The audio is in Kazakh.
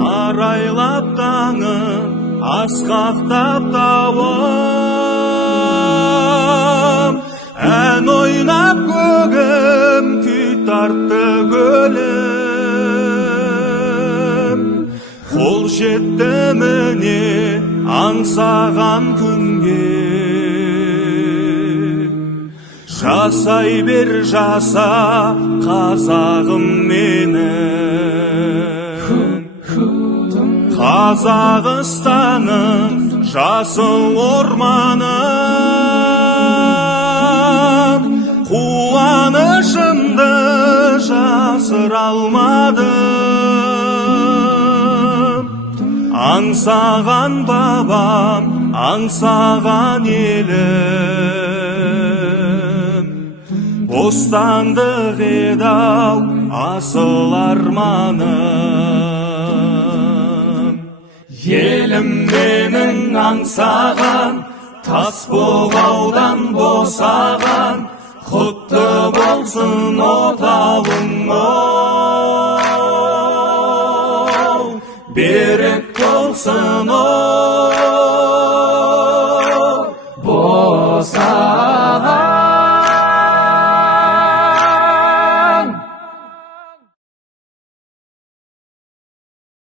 Арайлап таңын, асқақтап тауым, ән ойнап көгім, күй тартты көлім. Қол жетті міне аңсаған күнге, жасай бер жаса қазағым менің. Қазақстаным жасыл орманым, қуанышымды жасыра алмадым. Аңсаған бабам, аңсаған елім, бостандық еді-ау асыл арманым. Елім менің аңсаған, тас бұғаудан босаған, құтты болсын отауың, берік болсын